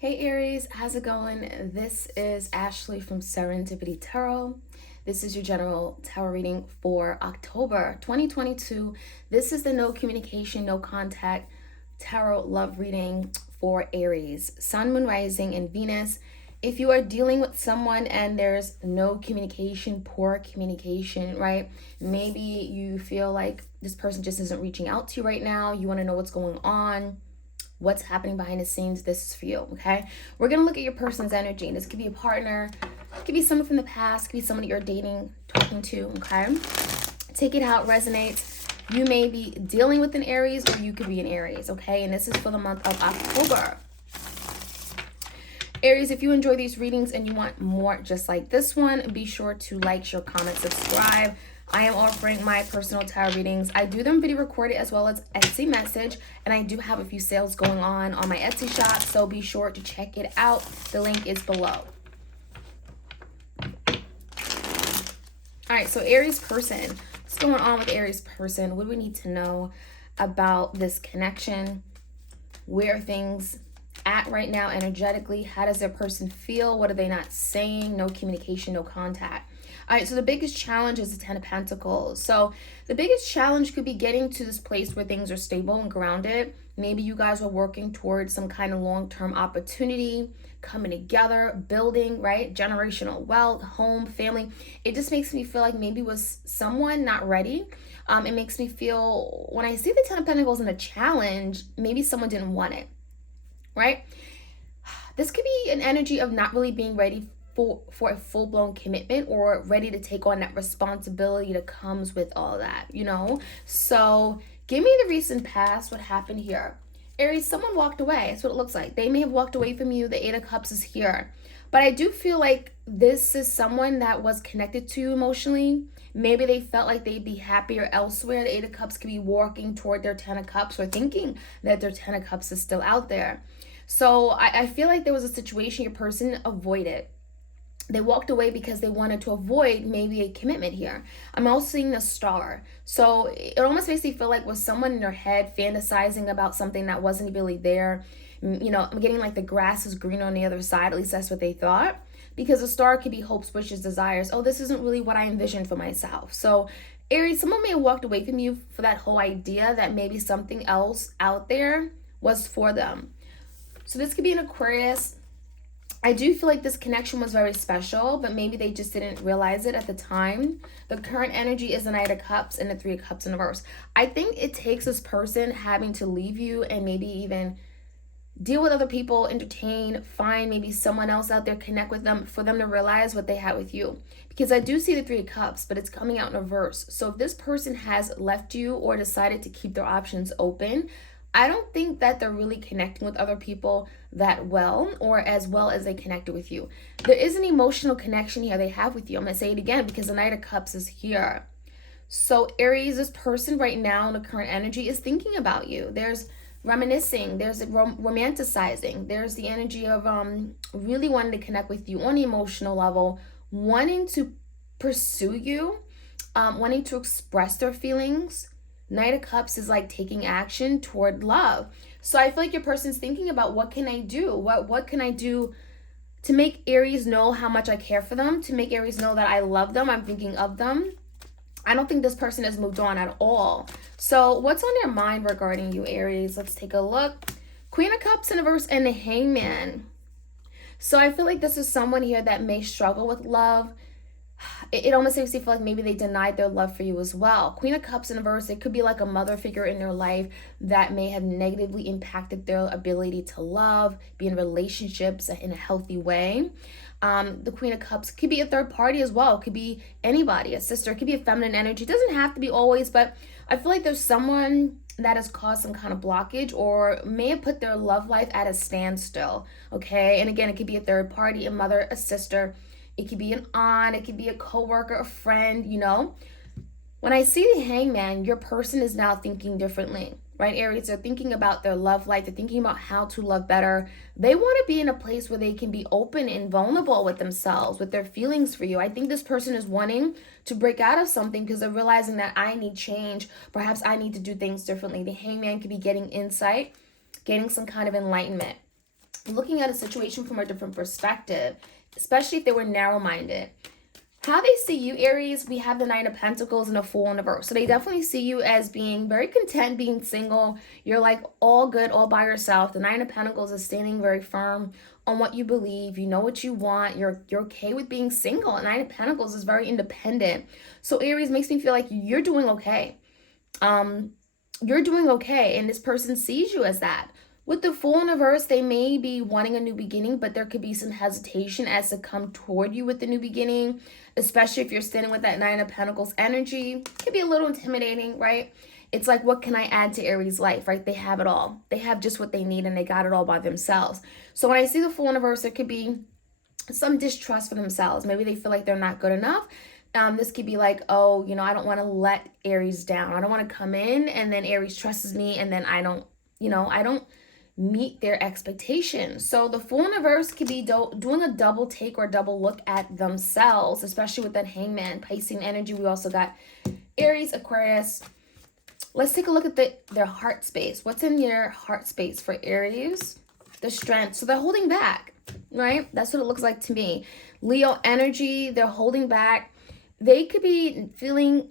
Hey Aries, how's it going? This is Ashley from Serendipity Tarot. This is your general tarot reading for October 2022. This is the no communication, no contact tarot love reading for Aries, Sun, Moon, Rising, and Venus. If you are dealing with someone and there's no communication, poor communication, right? Maybe you feel like this person just isn't reaching out to you right now. You want to know what's going on, what's happening behind the scenes. This is for you. Okay, we're gonna look at your person's energy. This could be a partner, could be someone from the past, could be someone that you're dating, talking to. Okay, take it how it resonates. You may be dealing with an Aries, or you could be an Aries. Okay, and this is for the month of October. Aries, if you enjoy these readings and you want more just like this one, be sure to like, share, comment, subscribe. I am offering my personal tarot readings. I do them video recorded as well as Etsy message, and I do have a few sales going on my Etsy shop, so be sure to check it out. The link is below. All right, so Aries person. What's going on with Aries person? What do we need to know about this connection? Where are things at right now energetically? How does their person feel? What are they not saying? No communication, no contact. All right, so the biggest challenge is the Ten of Pentacles. So the biggest challenge could be getting to this place where things are stable and grounded. Maybe you guys are working towards some kind of long-term opportunity, coming together, building, right? Generational wealth, home, family. It just makes me feel like maybe was someone not ready. It makes me feel, when I see the Ten of Pentacles in a challenge, maybe someone didn't want it, right? This could be an energy of not really being ready for a full-blown commitment, or ready to take on that responsibility that comes with all that, So give me the recent past. What happened here? Aries, someone walked away. That's what it looks like. They may have walked away from you. The Eight of Cups is here. But I do feel like this is someone that was connected to you emotionally. Maybe they felt like they'd be happier elsewhere. The Eight of Cups could be walking toward their Ten of Cups, or thinking that their Ten of Cups is still out there. So I feel like there was a situation your person avoided. They walked away because they wanted to avoid maybe a commitment here. I'm also seeing the Star. So it almost makes me feel like was someone in their head fantasizing about something that wasn't really there. I'm getting like the grass is green on the other side. At least that's what they thought. Because the Star could be hopes, wishes, desires. Oh, this isn't really what I envisioned for myself. So Aries, someone may have walked away from you for that whole idea that maybe something else out there was for them. So this could be an Aquarius. I do feel like this connection was very special, but maybe they just didn't realize it at the time. The current energy is the Knight of Cups and the Three of Cups in reverse. I think it takes this person having to leave you and maybe even deal with other people, entertain, find maybe someone else out there, connect with them, for them to realize what they had with you. Because I do see the Three of Cups, but it's coming out in reverse. So if this person has left you or decided to keep their options open, I don't think that they're really connecting with other people that well, or as well as they connected with you. There is an emotional connection here they have with you. I'm going to say it again because the Knight of Cups is here. So Aries, this person right now in the current energy is thinking about you. There's reminiscing, there's romanticizing, there's the energy of really wanting to connect with you on the emotional level, wanting to pursue you, wanting to express their feelings. Knight of Cups is like taking action toward love. So I feel like your person's thinking about, what can I do? What can I do to make Aries know how much I care for them, to make Aries know that I love them, I'm thinking of them. I don't think this person has moved on at all. So what's on their mind regarding you, Aries? Let's take a look. Queen of Cups in reverse and the Hangman. So I feel like this is someone here that may struggle with love. It almost makes me feel like maybe they denied their love for you as well. Queen of Cups in reverse, it could be like a mother figure in their life that may have negatively impacted their ability to love, be in relationships in a healthy way. The Queen of Cups could be a third party as well. It could be anybody, a sister. It could be a feminine energy. It doesn't have to be always, but I feel like there's someone that has caused some kind of blockage, or may have put their love life at a standstill, okay? And again, it could be a third party, a mother, a sister. It could be an aunt, it could be a coworker, a friend, When I see the Hangman, your person is now thinking differently, right, Aries? They're thinking about their love life. They're thinking about how to love better. They want to be in a place where they can be open and vulnerable with themselves, with their feelings for you. I think this person is wanting to break out of something because they're realizing that I need change. Perhaps I need to do things differently. The Hangman could be getting insight, getting some kind of enlightenment. looking at a situation from a different perspective, especially if they were narrow-minded. How they see you, Aries, we have the Nine of Pentacles and a Fool in the verse. So they definitely see you as being very content being single. You're like all good, all by yourself. The Nine of Pentacles is standing very firm on what you believe. You know what you want. You're okay with being single. And Nine of Pentacles is very independent. So Aries makes me feel like you're doing okay. You're doing okay, and this person sees you as that. With the Fool in reverse, they may be wanting a new beginning, but there could be some hesitation as to come toward you with the new beginning, especially if you're standing with that Nine of Pentacles energy. It could be a little intimidating, right? It's like, what can I add to Aries' life, right? They have it all. They have just what they need, and they got it all by themselves. So when I see the Fool in reverse, there could be some distrust for themselves. Maybe they feel like they're not good enough. This could be like, oh, I don't want to let Aries down. I don't want to come in and then Aries trusts me and then I don't meet their expectations. So the Fool in reverse could be doing a double take or double look at themselves, especially with that Hangman, Piscean energy. We also got Aries, Aquarius. Let's take a look at their heart space. What's in your heart space for Aries? The Strength. So they're holding back, right? That's what it looks like to me. Leo energy, they're holding back. They could be feeling,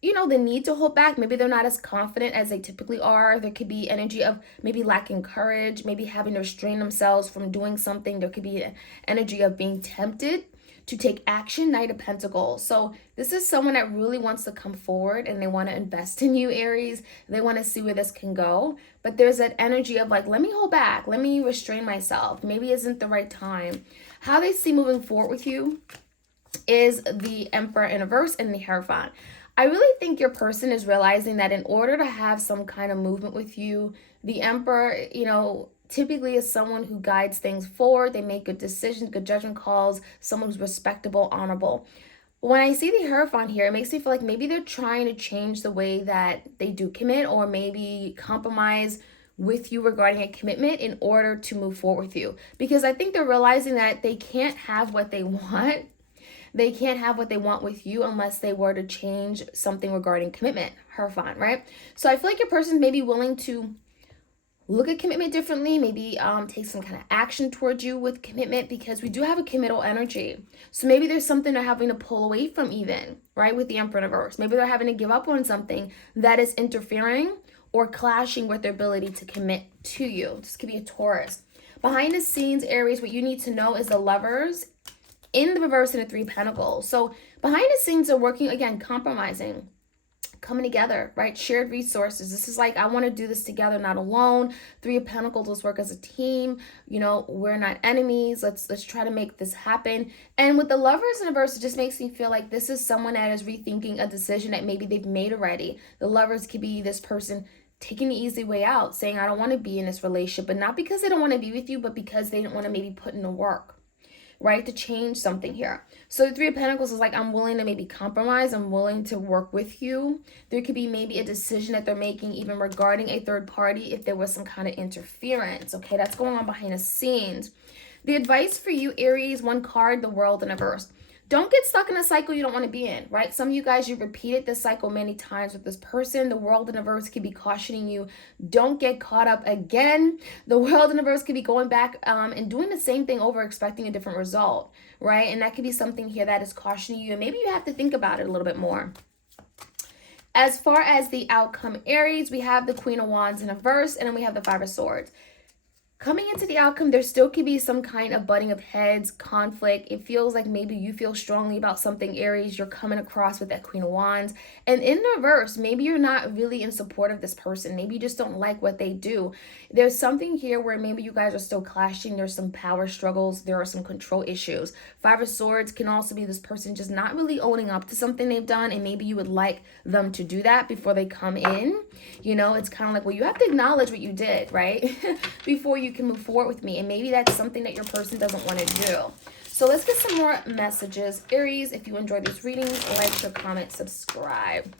the need to hold back. Maybe they're not as confident as they typically are. There could be energy of maybe lacking courage, maybe having to restrain themselves from doing something. There could be energy of being tempted to take action, Knight of Pentacles. So this is someone that really wants to come forward and they want to invest in you, Aries. They want to see where this can go. But there's that energy of like, let me hold back. Let me restrain myself. Maybe isn't the right time. How they see moving forward with you is the Emperor in reverse and the Hierophant. I really think your person is realizing that in order to have some kind of movement with you, the Emperor, typically is someone who guides things forward. They make good decisions, good judgment calls, someone who's respectable, honorable. When I see the Hierophant here, it makes me feel like maybe they're trying to change the way that they do commit or maybe compromise with you regarding a commitment in order to move forward with you. Because I think they're realizing that they can't have what they want. They can't have what they want with you unless they were to change something regarding commitment, Hierophant, right? So I feel like your person may be willing to look at commitment differently, maybe take some kind of action towards you with commitment because we do have a committal energy. So maybe there's something they're having to pull away from even, right, with the Emperor in reverse. Maybe they're having to give up on something that is interfering or clashing with their ability to commit to you. This could be a Taurus. Behind the scenes, Aries, what you need to know is the Lovers in the reverse and the Three of Pentacles. So behind the scenes, they're working, again, compromising, coming together, right? Shared resources. This is like, I want to do this together, not alone. Three of Pentacles, let's work as a team. We're not enemies. Let's try to make this happen. And with the Lovers in the reverse, it just makes me feel like this is someone that is rethinking a decision that maybe they've made already. The Lovers could be this person taking the easy way out, saying, I don't want to be in this relationship, but not because they don't want to be with you, but because they don't want to maybe put in the work, right, to change something here. So the Three of Pentacles is like, I'm willing to maybe compromise. I'm willing to work with you. There could be maybe a decision that they're making even regarding a third party if there was some kind of interference. Okay, that's going on behind the scenes. The advice for you, Aries, one card, the World in reverse. Don't get stuck in a cycle you don't want to be in, right? Some of you guys, you've repeated this cycle many times with this person. The World in reverse could be cautioning you, don't get caught up again. The World in reverse could be going back and doing the same thing over, expecting a different result, right? And that could be something here that is cautioning you, and maybe you have to think about it a little bit more. As far as the outcome, Aries, we have the Queen of Wands in reverse, and then we have the Five of Swords. Coming into the outcome, there still could be some kind of butting of heads, conflict. It feels like maybe you feel strongly about something, Aries. You're coming across with that Queen of Wands. And in the reverse, maybe you're not really in support of this person. Maybe you just don't like what they do. There's something here where maybe you guys are still clashing. There's some power struggles. There are some control issues. Five of Swords can also be this person just not really owning up to something they've done. And maybe you would like them to do that before they come in. It's kind of like, well, you have to acknowledge what you did, right? Before you can move forward with me. And maybe that's something that your person doesn't want to do. So let's get some more messages. Aries, if you enjoy these readings, like, share, comment, subscribe.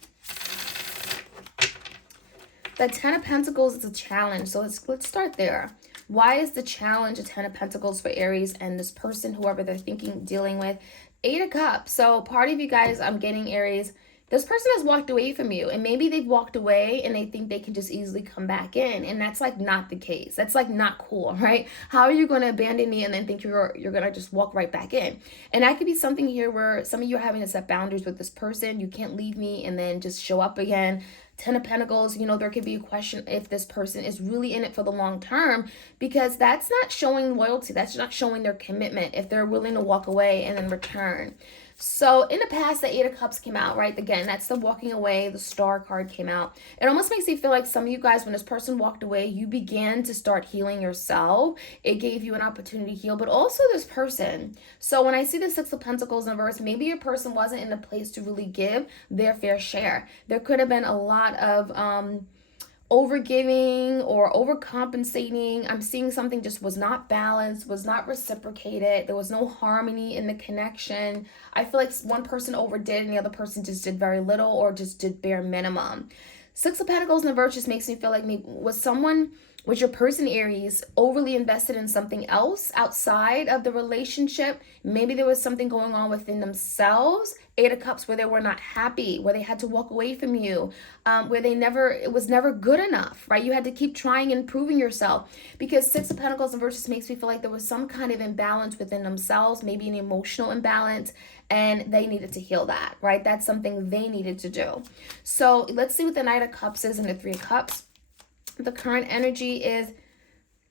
The Ten of Pentacles is a challenge. So let's start there. Why is the challenge a Ten of Pentacles for Aries and this person, whoever they're thinking, dealing with? Eight of Cups. So part of you guys, I'm getting, Aries, This person has walked away from you, and maybe they've walked away and they think they can just easily come back in, and that's like not the case. That's like not cool, right? How are you going to abandon me and then think you're going to just walk right back in? And that could be something here where some of you are having to set boundaries with this person. You can't leave me and then just show up again. Ten of Pentacles, you know, there could be a question if this person is really in it for the long term, because that's not showing loyalty. That's not showing their commitment if they're willing to walk away and then return. So in the past, the Eight of Cups came out, right? Again, that's the walking away. The Star card came out. It almost makes me feel like some of you guys, when this person walked away, you began to start healing yourself. It gave you an opportunity to heal, but also this person. So when I see the Six of Pentacles in reverse, maybe your person wasn't in a place to really give their fair share. There could have been a lot of overgiving or overcompensating. I'm seeing something just was not balanced, was not reciprocated. There was no harmony in the connection. I feel like one person overdid and the other person just did very little or just did bare minimum. Six of Pentacles in reverse just makes me feel like maybe was your person, Aries, overly invested in something else outside of the relationship? Maybe there was something going on within themselves. Eight of Cups, where they were not happy, where they had to walk away from you, where it was never good enough, right? You had to keep trying and proving yourself, because Six of Pentacles in reverse just makes me feel like there was some kind of imbalance within themselves, maybe an emotional imbalance, and they needed to heal that, right? That's something they needed to do. So let's see what the Knight of Cups is and the Three of Cups. The current energy is,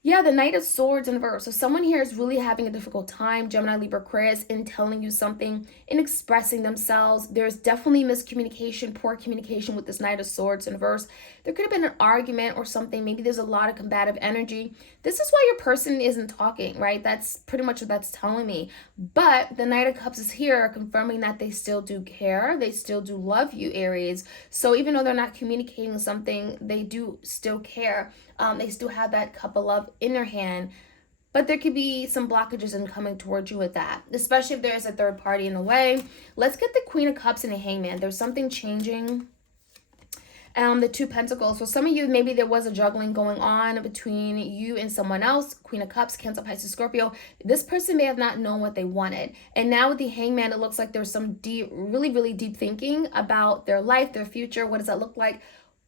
the Knight of Swords in reverse. So someone here is really having a difficult time, Gemini, Libra, Aquarius, in telling you something, in expressing themselves. There's definitely miscommunication, poor communication with this Knight of Swords in reverse. There could have been an argument or something. Maybe there's a lot of combative energy. This is why your person isn't talking, right? That's pretty much what that's telling me. But the Knight of Cups is here confirming that they still do care. They still do love you, Aries. So even though they're not communicating something, they do still care. They still have that cup of love in their hand, but there could be some blockages in coming towards you with that, especially if there's a third party in the way. Let's get the Queen of Cups and the Hangman. There's something changing. The Two Pentacles. So some of you, maybe there was a juggling going on between you and someone else. Queen of Cups, Cancer, Pisces, Scorpio. This person may have not known what they wanted. And now with the Hangman, it looks like there's some deep, really, really deep thinking about their life, their future. What does that look like?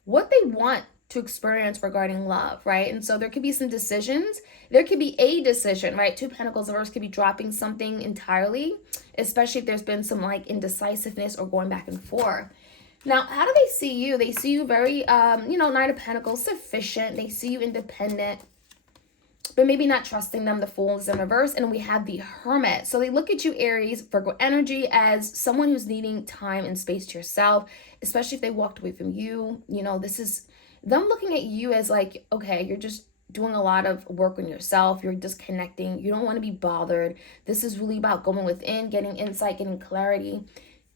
What they want to experience regarding love, right? And so there could be some decisions. There could be a decision, right? Two Pentacles in reverse could be dropping something entirely, especially if there's been some like indecisiveness or going back and forth. Now, how do they see you? They see you very, Knight of Pentacles, sufficient. They see you independent, but maybe not trusting them. The Fool is in reverse, and we have the Hermit. So they look at you, Aries, Virgo energy, as someone who's needing time and space to yourself, especially if they walked away from you. You know, this is them looking at you as like, okay, you're just doing a lot of work on yourself. You're disconnecting. You don't want to be bothered. This is really about going within, getting insight, getting clarity,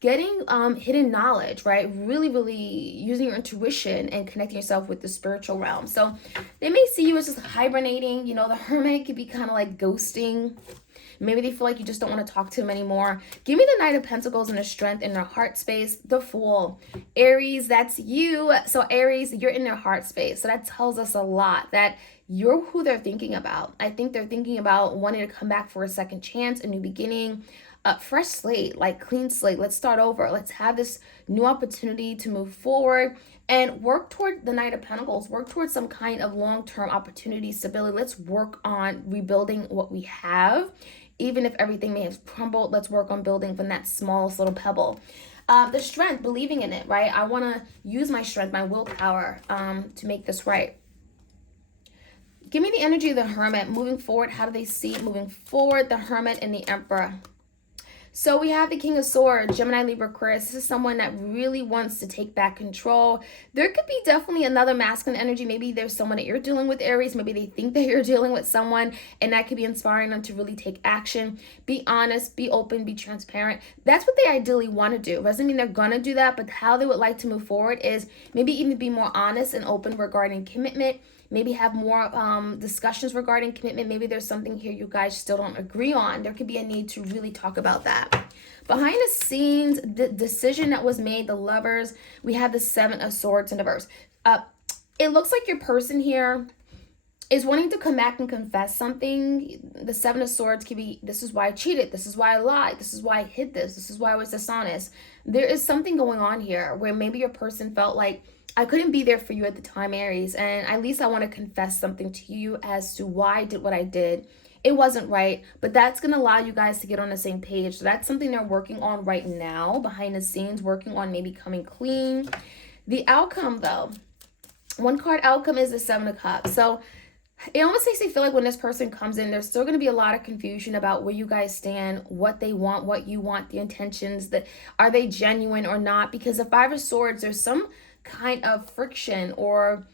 getting hidden knowledge, right? Really, really using your intuition and connecting yourself with the spiritual realm. So they may see you as just hibernating. You know, the Hermit could be kind of like ghosting. Maybe they feel like you just don't want to talk to them anymore. Give me the Knight of Pentacles and the Strength in their heart space. The Fool. Aries, that's you. So Aries, you're in their heart space. So that tells us a lot that you're who they're thinking about. I think they're thinking about wanting to come back for a second chance, a new beginning, a fresh slate, like clean slate. Let's start over. Let's have this new opportunity to move forward and work toward the Knight of Pentacles, work towards some kind of long-term opportunity, stability. Let's work on rebuilding what we have. Even if everything may have crumbled, let's work on building from that smallest little pebble. The Strength, believing in it, right? I want to use my strength, my willpower to make this right. Give me the energy of the Hermit. Moving forward, how do they see it moving forward? The Hermit and the Emperor. So we have the King of Swords, Gemini, Libra, Aquarius. This is someone that really wants to take back control. There could be definitely another masculine energy. Maybe there's someone that you're dealing with, Aries. Maybe they think that you're dealing with someone, and that could be inspiring them to really take action. Be honest, be open, be transparent. That's what they ideally want to do. It doesn't mean they're going to do that, but how they would like to move forward is maybe even be more honest and open regarding commitment. Maybe have more discussions regarding commitment. Maybe there's something here you guys still don't agree on. There could be a need to really talk about that. Behind the scenes, the decision that was made, the Lovers, we have the Seven of Swords in reverse. It looks like your person here is wanting to come back and confess something. The Seven of Swords could be, this is why I cheated, this is why I lied, this is why I hid this is why I was dishonest. There is something going on here where maybe your person felt like, I couldn't be there for you at the time, Aries, and at least I want to confess something to you as to why I did what I did. It wasn't right, but that's going to allow you guys to get on the same page. So that's something they're working on right now, behind the scenes, working on maybe coming clean. The outcome, though, one card outcome is the Seven of Cups. So it almost makes me feel like when this person comes in, there's still going to be a lot of confusion about where you guys stand, what they want, what you want, the intentions, that are they genuine or not? Because the Five of Swords, there's some kind of friction or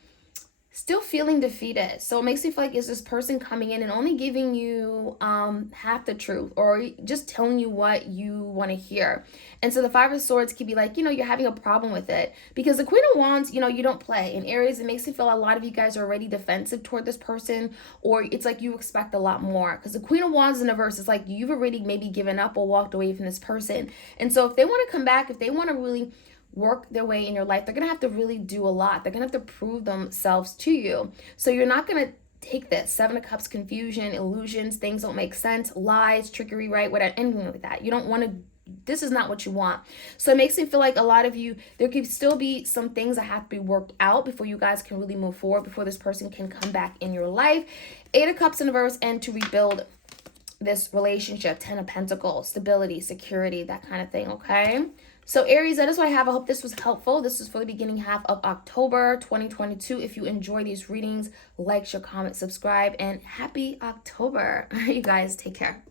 still feeling defeated. So it makes me feel like, is this person coming in and only giving you half the truth, or just telling you what you want to hear? And so the Five of Swords could be like, you're having a problem with it because the Queen of Wands, you don't play. In Aries, it makes me feel a lot of you guys are already defensive toward this person, or it's like you expect a lot more, because the Queen of Wands in the verse is like you've already maybe given up or walked away from this person. And so if they want to come back, if they want to really work their way in your life, they're going to have to really do a lot. They're going to have to prove themselves to you. So you're not going to take this Seven of Cups, confusion, illusions, things don't make sense, lies, trickery, right? Whatever, anything like that. You don't want to, this is not what you want. So it makes me feel like a lot of you, there could still be some things that have to be worked out before you guys can really move forward, before this person can come back in your life. Eight of Cups in reverse, and to rebuild this relationship. Ten of Pentacles, stability, security, that kind of thing, okay? So Aries, that is what I have. I hope this was helpful. This is for the beginning half of October 2022. If you enjoy these readings, like, share, comment, subscribe, and happy October. You guys take care.